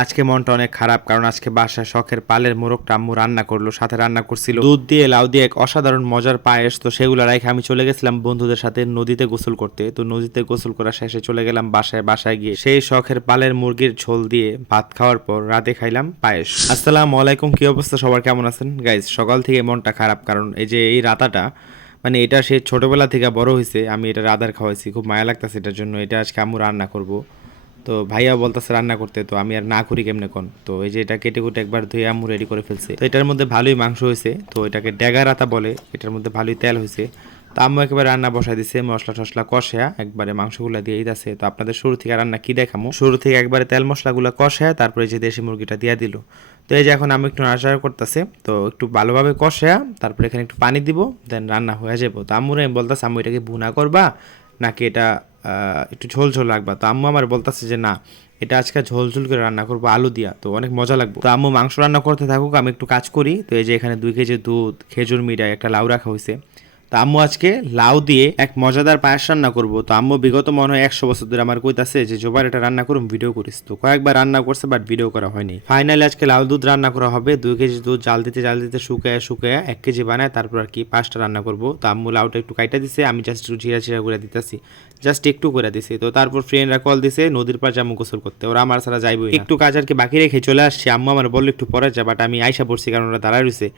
আজকে মনটা অনেক খারাপ, কারণ আজকে বাসায় শখের পালের মোরগটা আম্মু রান্না করল, সাথে রান্না করছিল। দুধ দিয়ে লাউ দিয়ে এক অসাধারণ মজার পায়েস, তো সেগুলো রেখে আমি চলে গেছিলাম বন্ধুদের সাথে নদীতে গোসল করতে। তো নদীতে গোসল করা শেষে চলে গেলাম বাসায় বাসায় গিয়ে সেই শখের পালের মুরগির ঝোল দিয়ে ভাত খাওয়ার পর রাতে খাইলাম পায়েস। আসসালামু আলাইকুম, কি অবস্থা? সবার কেমন আছেন? গাইজ সকাল থেকে মনটা খারাপ, কারণ এই যে এই রাতাটা মানে এটা সে ছোটবেলা থেকে বড় হয়েছে আমি এটা রাদার খাওয়াইছি, খুব মায়া লাগতেছে এটার জন্য, এটা আজকে আম্মু রান্না করব। তো ভাইয়া বলতেছে রান্না করতে, তো আমি আর না করি কেমনে কোন? তো এই যে এটা কেটে কুটে একবার ধুয়ে আম্মু রেডি করে ফেলছে। তো এটার মধ্যে ভালোই মাংস হয়েছে, তো এটাকে ড্যাগা রাতা বলে, এটার মধ্যে ভালোই তেল হয়েছে। তো আম্মু একেবারে রান্না বসাই দিছে, মশলা টসলা কষা একবারে মাংসগুলো দিয়ে দিতেছে। তো আপনাদের শুরু থেকে রান্না কি দেখামো? শুরু থেকে একবারে তেল মশলাগুলো কষা তারপরে যে দেশি মুরগিটা দিয়ে দিল। তো এই যে এখন আমি একটু নাড়াচাড়া করতেছে, তো একটু ভালোভাবে কষা তারপরে এখানে একটু পানি দিব, দেন রান্না হয়ে যাব। তো আম্মুরে আমি বলতেছে, আম্মু এটাকে ভুনা করবা? নাকি এটা একটু ঝোল ঝোল রাখবা তো আম্মু আমার বলতেছে যে, না, এটা আজকে ঝোল ঝোল করে রান্না করব, আলু দিয়া, তো অনেক মজা লাগবে। তো আম্মু মাংস রান্না করতে থাকুক, আমি একটু কাজ করি। তো এই যে এখানে দুই কেজি দুধ, খেজুর মিঠাই একটা লাউ রাখা হয়েছে তো আম্মু আজকে লাউ দিয়ে এক মজাদার পায়েস রান্না করব। তো আম্মু বিগত মনে হয় একশো বছর ধরে আমার কইতাছে যে জোবার এটা রান্না করুন ভিডিও করিস। তো কয়েকবার রান্না করছে বাট ভিডিও করা হয়নি। ফাইনালি আজকে লাউ দুধ রান্না করা হবে। দুই কেজি দুধ জাল দিতে জাল দিতে শুকায় শুকায় এক কেজি বানায়, তারপর আর কি পাঁচটা রান্না করব। তো আম্মু লাউটা একটু কাইটা দিছে, আমি জাস্ট একটু ঝিরা ঝিরা করে দিতেছি। জাস্ট একটু করে দিছি। তো তারপর ফ্রেন্ডরা কল দিছে, নদীর পাড়ে যাব গোসল করতে। ওরা আমার ছাড়া যাইবই। একটু কাজ আর কি বাকি রেখে চলে আসছি। আম্মু আমার বলল একটু পরে যা বাট আমি আইসা পড়ছি কারণ ওরা দাঁড়ায় রয়েছে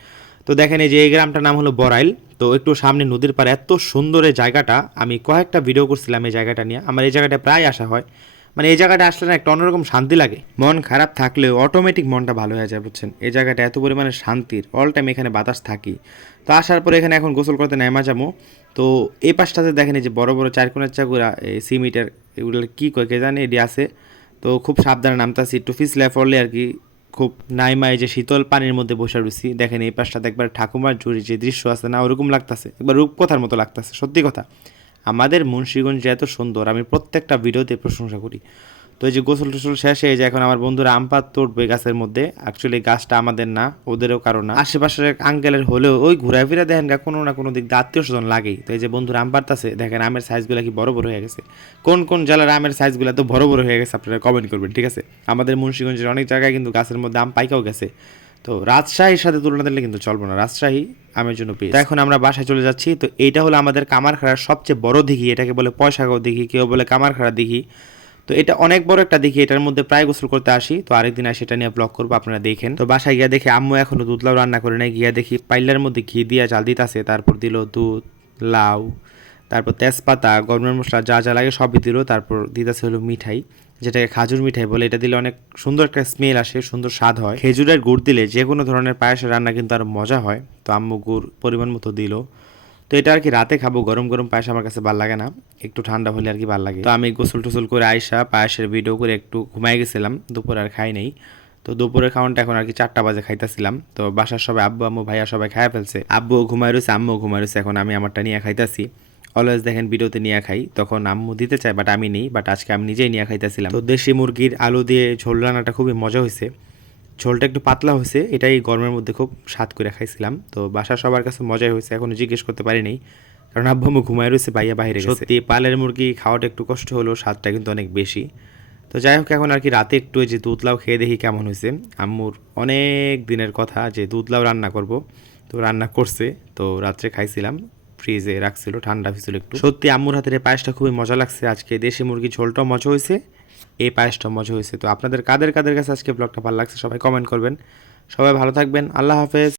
তো দেখেন এই যে এই গ্রামটার নাম হলো বরাইল তো একটু সামনে নদীর পাড়ে এত সুন্দর এই জায়গাটা, আমি কয়েকটা ভিডিও করছিলাম এই জায়গাটা নিয়ে। আমার এই জায়গাটা প্রায় আসা হয়। মানে এই জায়গাটা আসলে না একটা অন্যরকম শান্তি লাগে। মন খারাপ থাকলেও অটোমেটিক মনটা ভালো হয়ে যায়, বুঝছেন? এই জায়গাটা এত পরিমাণে শান্তির অল টাইম এখানে বাতাস থাকি। তো আসার পরে এখানে এখন গোসল করতে নেমা যাব। তো এই পাশটাতে দেখেন এই যে বড় বড় চারকোনার চাকুরা, এই সিমিটার, এগুলো কী কয় কে জানে এটি আছে। তো খুব সাবধানে নামতাছি, একটু ফিসলে পড়লে আর কি খুব নাইমায় যে শীতল পানির মধ্যে বসে রয়েছি, দেখেন এই পাশটাতে একবার ঠাকুমার ঝুড়ি যে দৃশ্য আছে না, ওরকম লাগতেছে। একবার রূপকথার মতো লাগতেছে, সত্যি কথা। আমাদের মুন্সীগঞ্জ এত সুন্দর, আমি প্রত্যেকটা ভিডিওতে প্রশংসা করি। তো এই যে গোসল টোসল শেষে এই যে এখন আমার বন্ধুরা আম পাত তোড়বে গাছের মধ্যে। অ্যাকচুয়ালি গাছটা আমাদের না, ওদেরও কারণ না। আশেপাশের আঙ্কেলের হলেও ওই ঘুরায় ফিরে দেখেন গা, কোনো না কোনো দিক দিয়ে আত্মীয় স্বজন লাগেই। তো এই যে বন্ধুরা আম পারতাছে দেখেন আমের সাইজগুলো কি বড় বড় হয়ে গেছে। কোন কোন জেলার আমের সাইজগুলো তো বড় বড় হয়ে গেছে আপনারা কমেন্ট করবেন, ঠিক আছে? আমাদের মুন্সিগঞ্জের অনেক জায়গায় কিন্তু গাছের মধ্যে আম পাইকাও গেছে। তো রাজশাহীর সাথে তুলনা দিলে কিন্তু চলবো না, রাজশাহী আমের জন্য পেয়ে। এখন আমরা বাসায় চলে যাচ্ছি, তো এইটা হলো আমাদের কামারখাড়ার সবচেয়ে বড় দিঘি, এটাকে বলে পয়সাগাঁও দিঘি, কেউ বলে কামারখাড়া দিঘি। তো এটা অনেক বড় একটা দেখি এটার মধ্যে প্রায় গোসল করতে আসি। তো আরেকদিন আসি, এটা নিয়ে ব্লগ করব, আপনারা দেখেন। তো বাসায় গিয়া দেখি আম্মু এখনও দুধ লাউ রান্না করে নাই, গিয়া দেখি পাইলার মধ্যে ঘি দিয়া চাল দিতাছে, তারপর দিল দুধ, লাউ, তারপর তেজপাতা, গরমের মশলা যা যা লাগে সবই দিল, তারপর দিতেছে হলো মিঠাই, যেটাকে খাজুর মিঠাই বলে, এটা দিলে অনেক সুন্দর একটা স্মেল আসে, সুন্দর স্বাদ হয়। খেজুরের গুড় দিলে যে কোনো ধরনের পায়েসের রান্না কিন্তু আরও মজা হয়। তো আম্মু গুড় পরিমাণ মতো দিল। তো এটা আর কি রাতে খাব, গরম গরম পায়েস আমার কাছে ভালো লাগে না। একটু ঠান্ডা হলে আর কি ভালো লাগে। তো আমি গোসল টোসল করে আইসা পায়েসের ভিডিও করে একটু ঘুমাই গেছিলাম, দুপুর আর খাই নাই। তো দুপুরের খাওয়ানটা এখন আর কি চারটা বাজে খাইতেছিলাম। তো বাসার সবাই আব্বু, আম্মু, ভাইয়া সবাই খাইয়া ফেলছে। আব্বু ঘুমাই রয়েছে আম্মু ঘুমাই রয়েছে এখন আমি আমারটা নিয়ে খাইতাছি। অলওয়েজ দেখেন ভিডিওতে নিয়ে খাই, তখন আম্মু দিতে চায় বাট আমি নেই বাট আজকে আমি নিজেই নিয়ে খাইতেছিলাম। তো দেশি মুরগির আলু দিয়ে ঝোল রান্নাটা খুবই মজা হয়েছে ঝোলটা একটু পাতলা হয়েছে এটাই গরমের মধ্যে খুব স্বাদ করে খাইছিলাম। তো বাসা সবার কাছে মজাই হয়েছে এখনও জিজ্ঞেস করতে পারিনি। কারণ আব্বু আম্মু ঘুমায় রয়েছে বাইয়া বাইরে সত্যি পালের মুরগি খাওয়াটা একটু কষ্ট হলো স্বাদটা কিন্তু অনেক বেশি। তো যাই হোক এখন আর কি রাতে একটু যে দুধ লাউ খেয়ে দেখি কেমন হয়েছে। আম্মুর অনেক দিনের কথা যে দুধ লাউ রান্না করব। তো রান্না করছে তো রাত্রে খাইছিলাম ফ্রিজে রাখছিল ঠান্ডা হয়েছিল একটু। সত্যি আম্মুর হাতের পায়েসটা খুবই মজা লাগছে। আজকে দেশি মুরগি ঝোলটাও মজা হয়েছে এই পায়েসটা মজা হয়েছে। তো আপনাদের কাদের কাদের কাছে আজকে ব্লগটা ভালো লাগছে সবাই কমেন্ট করবেন। সবাই ভালো থাকবেন। আল্লাহ হাফেজ।